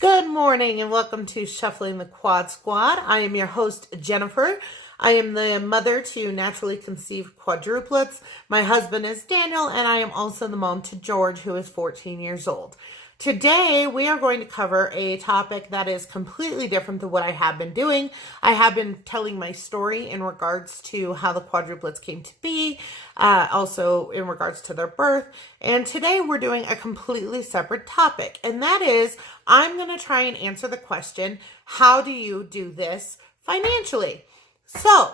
Good morning and welcome to Shuffling the Quad Squad. I am your host, Jennifer. I am the mother to naturally conceived quadruplets. My husband is Daniel, and I am also the mom to George, who is 14 years old. Today, we are going to cover a topic that is completely different than what I have been doing. I have been telling my story in regards to how the quadruplets came to be, also in regards to their birth. And today, we're doing a completely separate topic, and that is, I'm going to try and answer the question, how do you do this financially? So,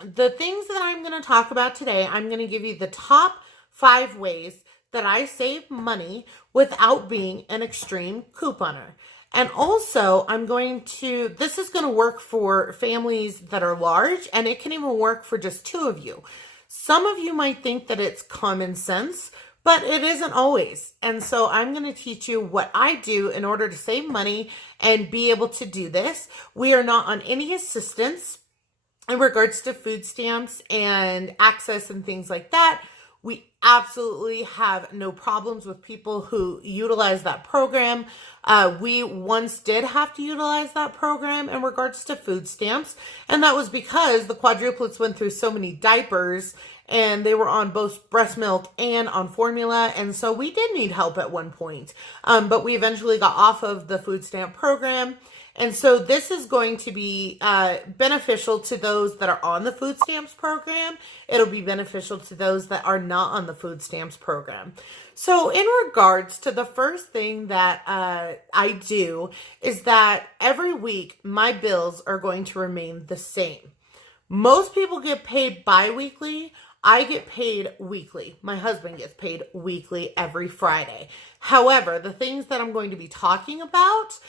the things that I'm going to talk about today, I'm going to give you the top 5 ways that I save money without being an extreme couponer. And also, this is going to work for families that are large, and it can even work for just 2 of you. Some of you might think that it's common sense, but it isn't always. And so I'm going to teach you what I do in order to save money and be able to do this. We are not on any assistance in regards to food stamps and access and things like that. We absolutely have no problems with people who utilize that program. We once did have to utilize that program in regards to food stamps, and that was because the quadruplets went through so many diapers, and they were on both breast milk and on formula, and so we did need help at one point. But we eventually got off of the food stamp program. And so this is going to be beneficial to those that are on the food stamps program. It'll be beneficial to those that are not on the food stamps program. So in regards to the first thing that I do is that every week my bills are going to remain the same. Most people get paid bi-weekly. I get paid weekly. My husband gets paid weekly every Friday. However, the things that I'm going to be talking about,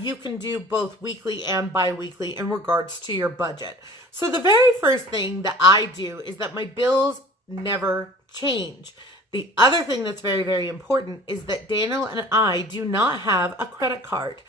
you can do both weekly and bi-weekly in regards to your budget. So the very first thing that I do is that my bills never change. The other thing that's very, very important is that Daniel and I do not have a credit card.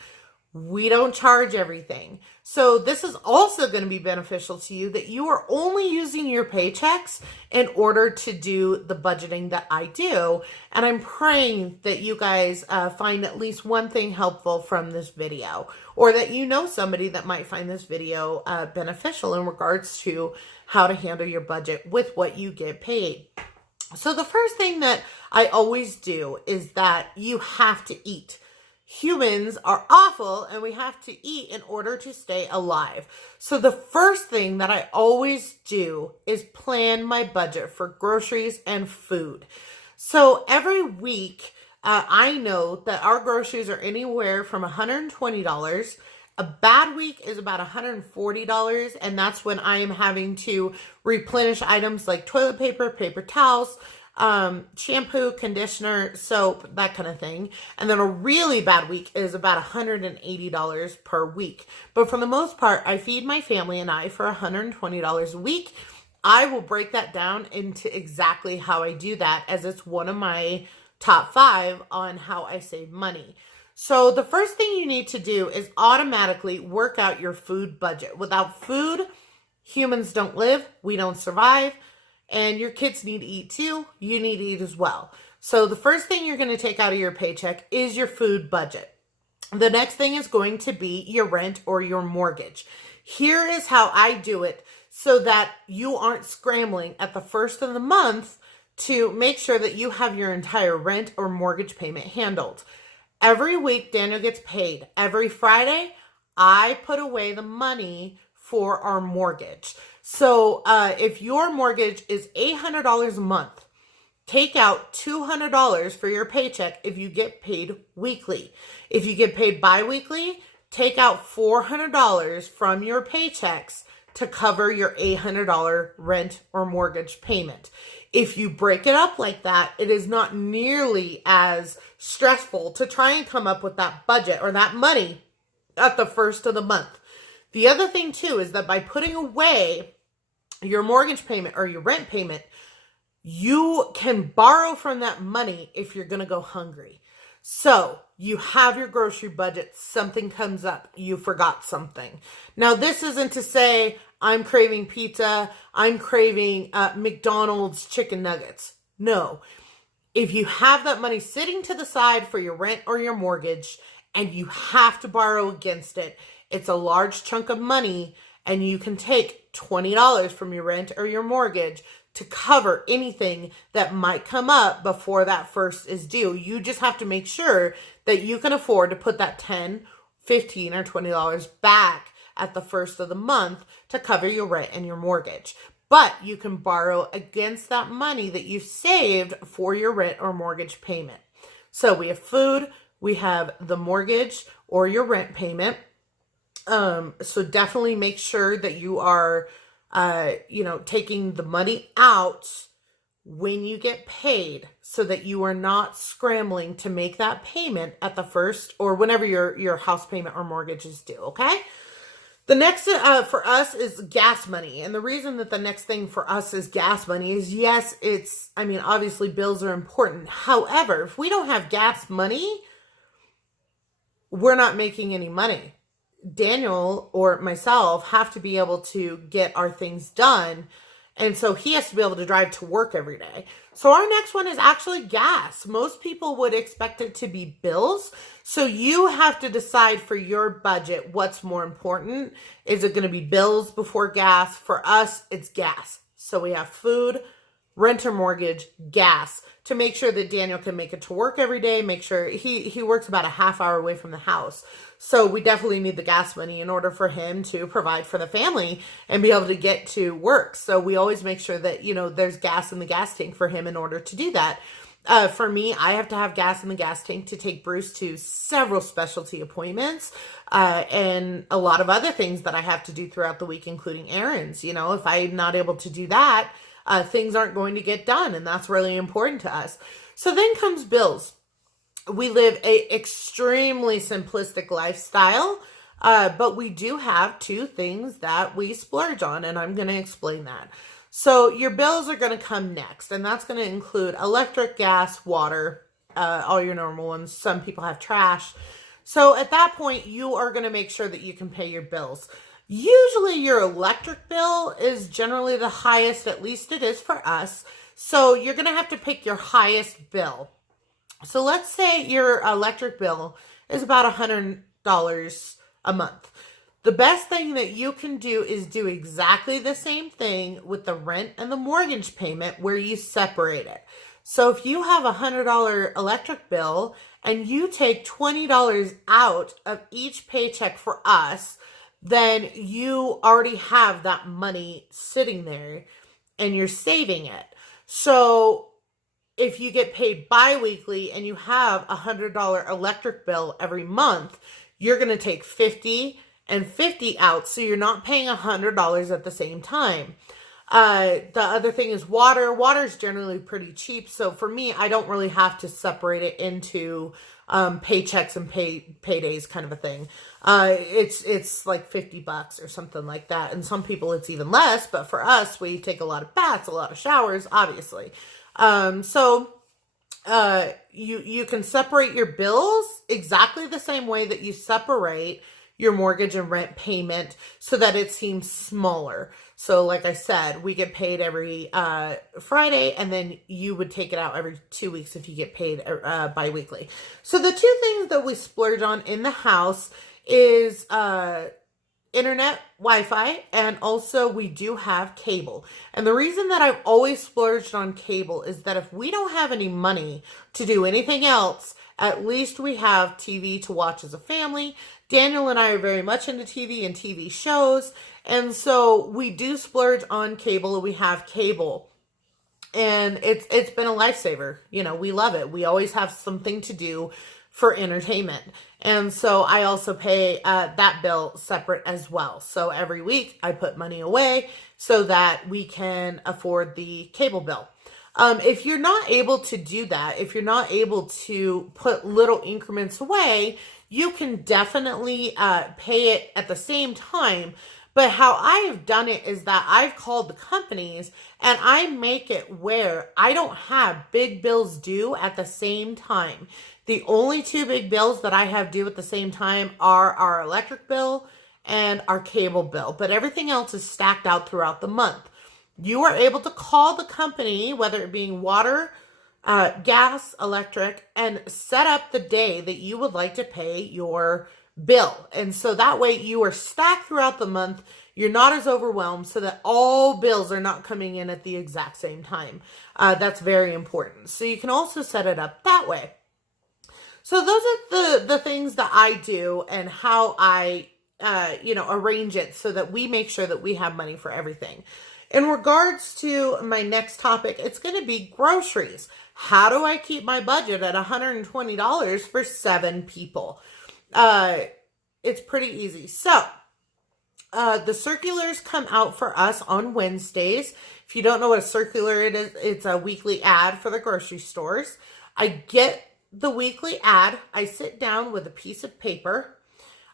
We don't charge everything. So this is also going to be beneficial to you that you are only using your paychecks in order to do the budgeting that I do. And I'm praying that you guys find at least one thing helpful from this video, or that you know somebody that might find this video beneficial in regards to how to handle your budget with what you get paid. So the first thing that I always do is that you have to eat. Humans are awful, and we have to eat in order to stay alive. So the first thing that I always do is plan my budget for groceries and food. So every week, I know that our groceries are anywhere from $120. A bad week is about $140, and that's when I am having to replenish items like toilet paper, paper towels, shampoo, conditioner, soap, that kind of thing. And then a really bad week is about $180 per week. But for the most part, I feed my family and I for $120 a week. I will break that down into exactly how I do that, as it's one of my top 5 on how I save money. So the first thing you need to do is automatically work out your food budget. Without food, humans don't live, we don't survive. And your kids need to eat too. You need to eat as well. So the first thing you're going to take out of your paycheck is your food budget. The next thing is going to be your rent or your mortgage. Here is how I do it so that you aren't scrambling at the first of the month to make sure that you have your entire rent or mortgage payment handled. Every week, Daniel gets paid. Every Friday, I put away the money for our mortgage. So if your mortgage is $800 a month, take out $200 for your paycheck if you get paid weekly. If you get paid bi-weekly, take out $400 from your paychecks to cover your $800 rent or mortgage payment. If you break it up like that, it is not nearly as stressful to try and come up with that budget or that money at the first of the month. The other thing too is that by putting away your mortgage payment or your rent payment, you can borrow from that money if you're going to go hungry. So you have your grocery budget, something comes up, you forgot something. Now this isn't to say I'm craving pizza, I'm craving McDonald's chicken nuggets. No. If you have that money sitting to the side for your rent or your mortgage, and you have to borrow against it. It's a large chunk of money, and you can take $20 from your rent or your mortgage to cover anything that might come up before that first is due. You just have to make sure that you can afford to put that $10, $15, or $20 back at the first of the month to cover your rent and your mortgage. But you can borrow against that money that you saved for your rent or mortgage payment. So we have food, we have the mortgage or your rent payment. So definitely make sure that you are, taking the money out when you get paid so that you are not scrambling to make that payment at the first or whenever your house payment or mortgage is due. Okay. The next for us is gas money. And the reason that the next thing for us is gas money is, yes, obviously bills are important. However, if we don't have gas money, we're not making any money. Daniel or myself have to be able to get our things done. And so he has to be able to drive to work every day. So our next one is actually gas. Most people would expect it to be bills. So you have to decide for your budget what's more important. Is it going to be bills before gas? For us, it's gas. So we have food, rent or mortgage, gas, to make sure that Daniel can make it to work every day. Make sure he works about a half hour away from the house. So we definitely need the gas money in order for him to provide for the family and be able to get to work. So we always make sure that, there's gas in the gas tank for him in order to do that. For me, I have to have gas in the gas tank to take Bruce to several specialty appointments, and a lot of other things that I have to do throughout the week, including errands. If I'm not able to do that, things aren't going to get done, and that's really important to us. So then comes bills. We live a extremely simplistic lifestyle, but we do have two things that we splurge on, and I'm going to explain that. So your bills are going to come next, and that's going to include electric, gas, water, all your normal ones. Some people have trash. So at that point, you are going to make sure that you can pay your bills. Usually your electric bill is generally the highest, at least it is for us. So you're going to have to pick your highest bill. So let's say your electric bill is about $100 a month. The best thing that you can do is do exactly the same thing with the rent and the mortgage payment where you separate it. So if you have a $100 electric bill and you take $20 out of each paycheck for us, then you already have that money sitting there and you're saving it. So if you get paid bi-weekly and you have a $100 electric bill every month, you're going to take $50 and $50 out. So you're not paying $100 at the same time. The other thing is water. Water is generally pretty cheap. So for me, I don't really have to separate it into paychecks and paydays kind of a thing. It's like $50 or something like that. And some people it's even less, but for us, we take a lot of baths, a lot of showers, obviously. So you can separate your bills exactly the same way that you separate your mortgage and rent payment so that it seems smaller. So like I said, we get paid every Friday, and then you would take it out every 2 weeks if you get paid bi-weekly. So the two things that we splurge on in the house is internet, Wi-Fi, and also we do have cable. And the reason that I've always splurged on cable is that if we don't have any money to do anything else, at least we have TV to watch as a family. Daniel and I are very much into TV and TV shows, and so we do splurge on cable, and we have cable. And it's been a lifesaver. We love it. We always have something to do for entertainment. And so I also pay that bill separate as well. So every week I put money away so that we can afford the cable bill. If you're not able to do that, if you're not able to put little increments away, you can definitely pay it at the same time. But how I have done it is that I've called the companies and I make it where I don't have big bills due at the same time. The only two big bills that I have due at the same time are our electric bill and our cable bill. But everything else is stacked out throughout the month. You are able to call the company, whether it being water, gas, electric, and set up the day that you would like to pay your bill. And so that way you are stacked throughout the month. You're not as overwhelmed so that all bills are not coming in at the exact same time. That's very important. So you can also set it up that way. So those are the things that I do and how I, arrange it so that we make sure that we have money for everything. In regards to my next topic, it's going to be groceries. How do I keep my budget at $120 for 7 people? It's pretty easy. So, the circulars come out for us on Wednesdays. If you don't know what a circular it is, it's a weekly ad for the grocery stores. I get the weekly ad. I sit down with a piece of paper.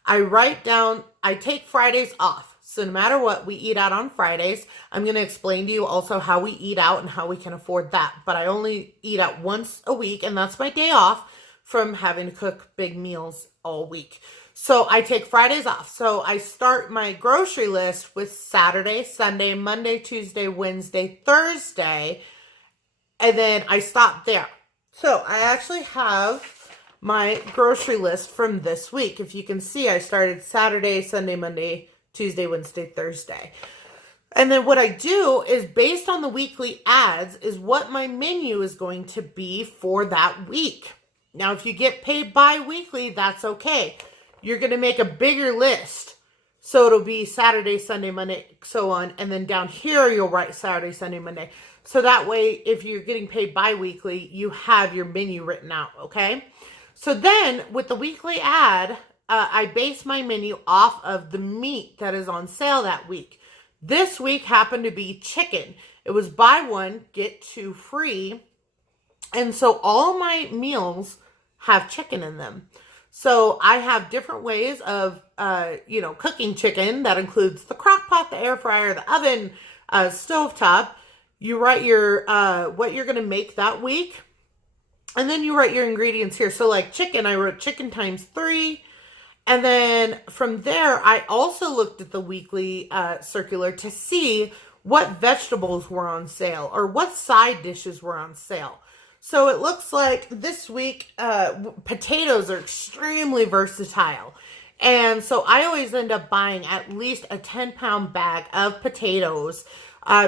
I write down, I take Fridays off. So no matter what, we eat out on Fridays. I'm going to explain to you also how we eat out and how we can afford that. But I only eat out once a week, and that's my day off from having to cook big meals all week. So I take Fridays off. So I start my grocery list with Saturday, Sunday, Monday, Tuesday, Wednesday, Thursday, and then I stop there. So I actually have my grocery list from this week. If you can see, I started Saturday, Sunday, Monday, Tuesday, Wednesday, Thursday. And then what I do is based on the weekly ads is what my menu is going to be for that week. Now, if you get paid bi-weekly, that's okay. You're going to make a bigger list. So it'll be Saturday, Sunday, Monday, so on. And then down here, you'll write Saturday, Sunday, Monday. So that way, if you're getting paid bi-weekly, you have your menu written out, okay? So then with the weekly ad, I base my menu off of the meat that is on sale that week. This week happened to be chicken. It was buy one, get 2 free. And so all my meals have chicken in them. So I have different ways of, cooking chicken. That includes the crock pot, the air fryer, the oven, stovetop. You write your, what you're going to make that week. And then you write your ingredients here. So like chicken, I wrote chicken times 3. And then from there, I also looked at the weekly circular to see what vegetables were on sale or what side dishes were on sale. So it looks like this week, potatoes are extremely versatile. And so I always end up buying at least a 10-pound bag of potatoes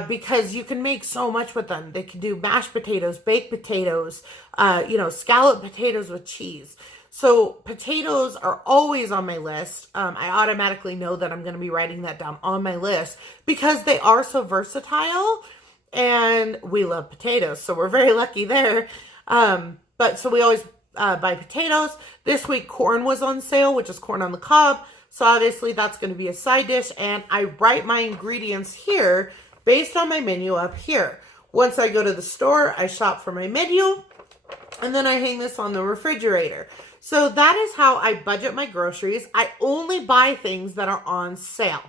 because you can make so much with them. They can do mashed potatoes, baked potatoes, scalloped potatoes with cheese. So potatoes are always on my list. I automatically know that I'm going to be writing that down on my list because they are so versatile and we love potatoes. So we're very lucky there. But so we always buy potatoes. This week corn was on sale, which is corn on the cob. So obviously that's going to be a side dish. And I write my ingredients here based on my menu up here. Once I go to the store, I shop for my menu and then I hang this on the refrigerator. So that is how I budget my groceries. I only buy things that are on sale.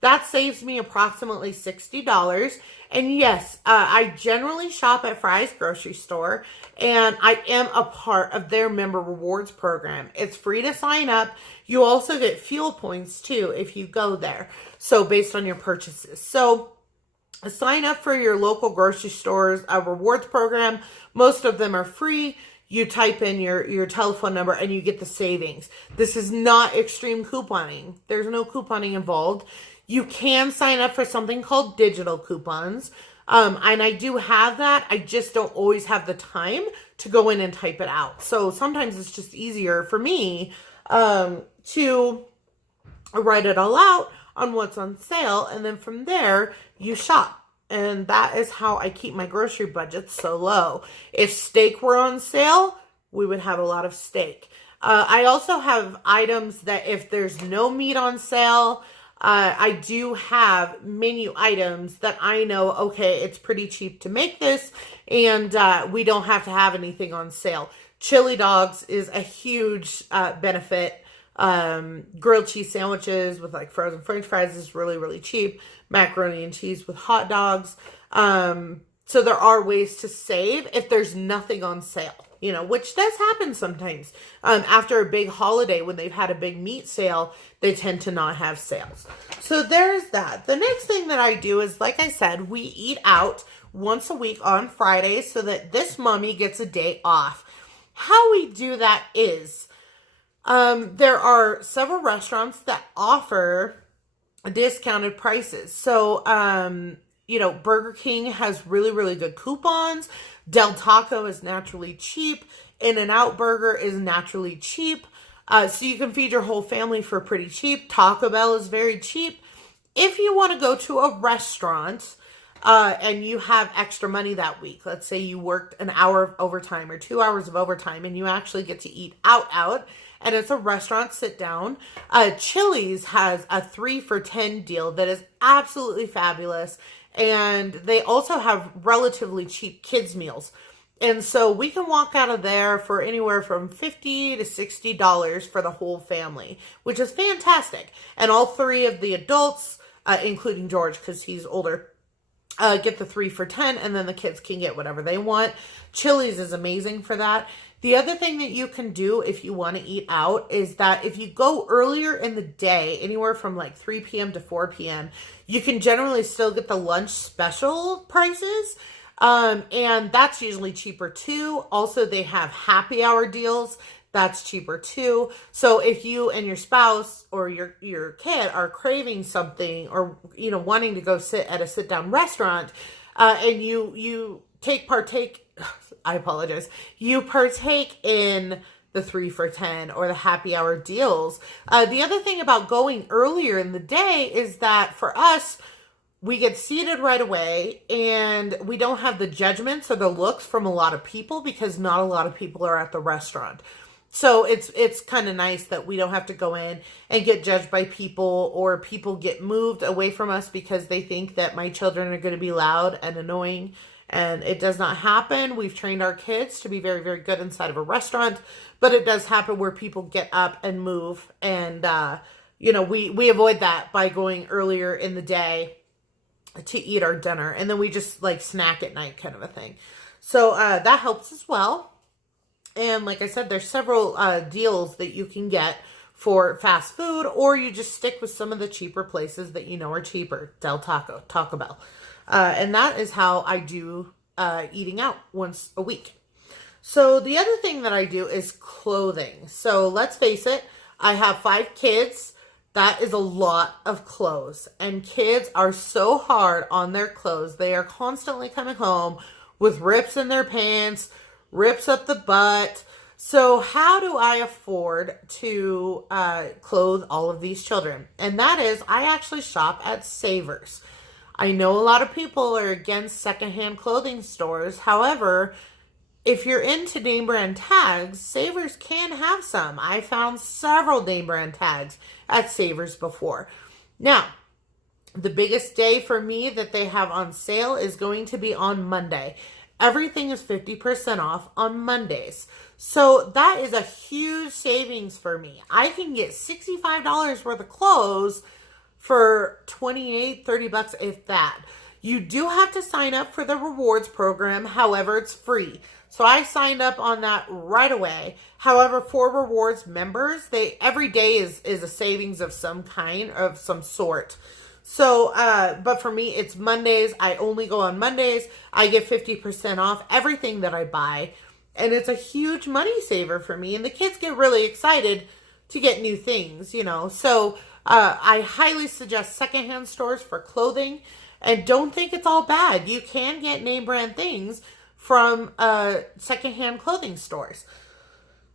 That saves me approximately $60. And yes, I generally shop at Fry's grocery store, and I am a part of their member rewards program. It's free to sign up. You also get fuel points too if you go there. So based on your purchases. So sign up for your local grocery store's rewards program. Most of them are free. You type in your telephone number and you get the savings. This is not extreme couponing. There's no couponing involved. You can sign up for something called digital coupons. And I do have that. I just don't always have the time to go in and type it out. So sometimes it's just easier for me to write it all out on what's on sale. And then from there, you shop. And that is how I keep my grocery budget so low. If steak were on sale, we would have a lot of steak. I also have items that if there's no meat on sale, I do have menu items that I know, okay, it's pretty cheap to make this, and we don't have to have anything on sale. Chili dogs is a huge benefit. Grilled cheese sandwiches with like frozen French fries is really, really cheap. Macaroni and cheese with hot dogs. So there are ways to save if there's nothing on sale, which does happen sometimes. After a big holiday, when they've had a big meat sale, they tend to not have sales. So there's that. The next thing that I do is, like I said, we eat out once a week on Fridays so that this mommy gets a day off. How we do that is, there are several restaurants that offer discounted prices. So, Burger King has really, really good coupons. Del Taco is naturally cheap. In-N-Out Burger is naturally cheap. So you can feed your whole family for pretty cheap. Taco Bell is very cheap. If you want to go to a restaurant, and you have extra money that week, let's say you worked an hour of overtime or 2 hours of overtime, and you actually get to eat out, and it's a restaurant sit down. Chili's has a 3 for $10 deal that is absolutely fabulous. And they also have relatively cheap kids meals. And so we can walk out of there for anywhere from $50 to $60 for the whole family, which is fantastic. And all 3 of the adults, including George, because he's older, get the 3 for $10, and then the kids can get whatever they want. Chili's is amazing for that. The other thing that you can do if you want to eat out is that if you go earlier in the day, anywhere from like 3 p.m. to 4 p.m., you can generally still get the lunch special prices. And that's usually cheaper too. Also, they have happy hour deals. That's cheaper too. So if you and your spouse or your kid are craving something, or, wanting to go sit at a sit down restaurant, and you partake in the 3 for $10 or the happy hour deals. The other thing about going earlier in the day is that for us, we get seated right away, and we don't have the judgments or the looks from a lot of people, because not a lot of people are at the restaurant. So it's kind of nice that we don't have to go in and get judged by people, or people get moved away from us because they think that my children are going to be loud and annoying. And it does not happen. We've trained our kids to be very, very good inside of a restaurant, but it does happen where people get up and move. And, we avoid that by going earlier in the day to eat our dinner. And then we just like snack at night, kind of a thing. So that helps as well. And like I said, there's several deals that you can get for fast food, or you just stick with some of the cheaper places that are cheaper. Del Taco, Taco Bell. And that is how I do eating out once a week. So the other thing that I do is clothing. So let's face it, I have 5 kids. That is a lot of clothes. And kids are so hard on their clothes. They are constantly coming home with rips in their pants, rips up the butt. So how do I afford to clothe all of these children? And that is, I actually shop at Savers. I know a lot of people are against secondhand clothing stores. However, if you're into name brand tags, Savers can have some. I found several name brand tags at Savers before. Now, the biggest day for me that they have on sale is going to be on Monday. Everything is 50% off on Mondays. So that is a huge savings for me. I can get $65 worth of clothes for $28, $30, if that. You do have to sign up for the rewards program. However, it's free. So I signed up on that right away. However, for rewards members, every day is a savings of some kind, of some sort. So, but for me, it's Mondays. I only go on Mondays. I get 50% off everything that I buy. And it's a huge money saver for me. And the kids get really excited to get new things, So, I highly suggest secondhand stores for clothing. And don't think it's all bad. You can get name brand things from secondhand clothing stores.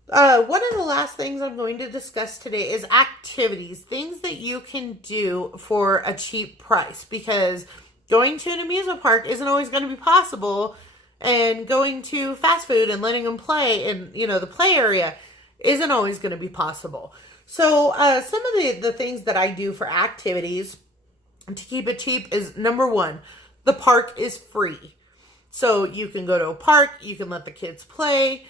One of the last things I'm going to discuss today is activities, things that you can do for a cheap price, because going to an amusement park isn't always going to be possible, and going to fast food and letting them play in, the play area isn't always going to be possible. So some of the things that I do for activities to keep it cheap is, number one, the park is free. So you can go to a park, you can let the kids play,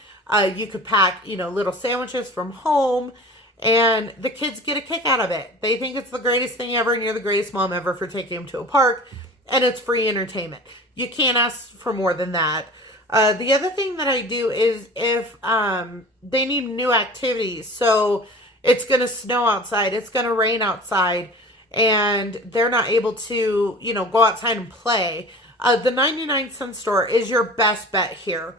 you could pack, little sandwiches from home, and the kids get a kick out of it. They think it's the greatest thing ever, and you're the greatest mom ever for taking them to a park. and it's free entertainment. You can't ask for more than that. The other thing that I do is if they need new activities, so it's going to snow outside, it's going to rain outside, and they're not able to, go outside and play, the 99-cent store is your best bet here.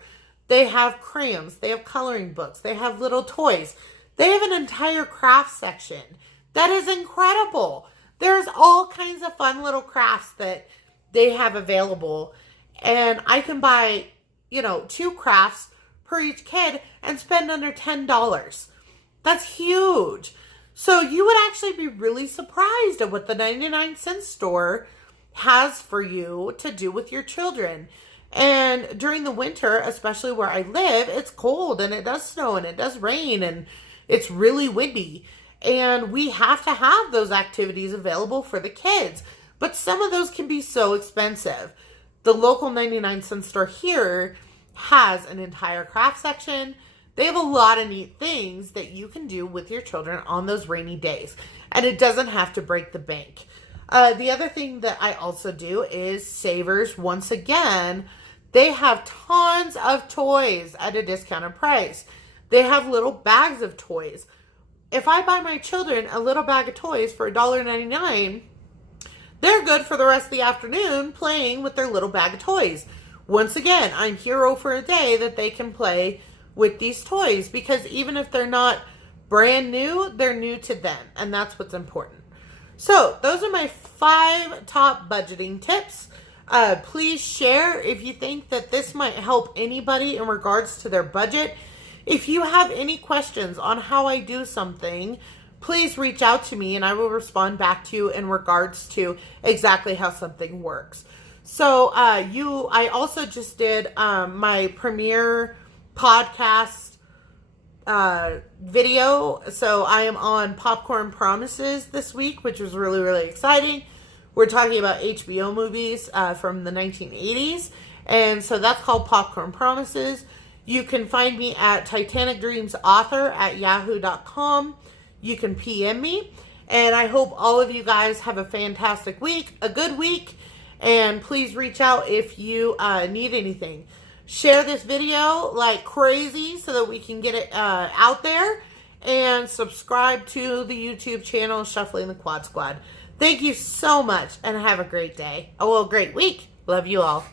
They have crayons, they have coloring books, they have little toys. They have an entire craft section. That is incredible. There's all kinds of fun little crafts that they have available. And I can buy, 2 crafts per each kid and spend under $10. That's huge. So you would actually be really surprised at what the 99-cent store has for you to do with your children. And during the winter, especially where I live, it's cold and it does snow and it does rain and it's really windy. And we have to have those activities available for the kids. But some of those can be so expensive. The local 99-cent store here has an entire craft section. They have a lot of neat things that you can do with your children on those rainy days. And it doesn't have to break the bank. The other thing that I also do is Savers. Once again, they have tons of toys at a discounted price. They have little bags of toys. If I buy my children a little bag of toys for $1.99, they're good for the rest of the afternoon playing with their little bag of toys. Once again, I'm hero for a day that they can play with these toys, because even if they're not brand new, they're new to them, and that's what's important. So those are my 5 top budgeting tips. Please share if you think that this might help anybody in regards to their budget. If you have any questions on how I do something, please reach out to me and I will respond back to you in regards to exactly how something works. So I also just did my premiere podcast video. So I am on Popcorn Promises this week, which was really, really exciting. We're talking about HBO movies from the 1980s. And so that's called Popcorn Promises. You can find me at titanicdreamsauthor@yahoo.com. You can PM me. And I hope all of you guys have a fantastic week, a good week. And please reach out if you need anything. Share this video like crazy so that we can get it out there. And subscribe to the YouTube channel, Shuffling the Quad Squad. Thank you so much and have a great day. Oh, well, great week. Love you all.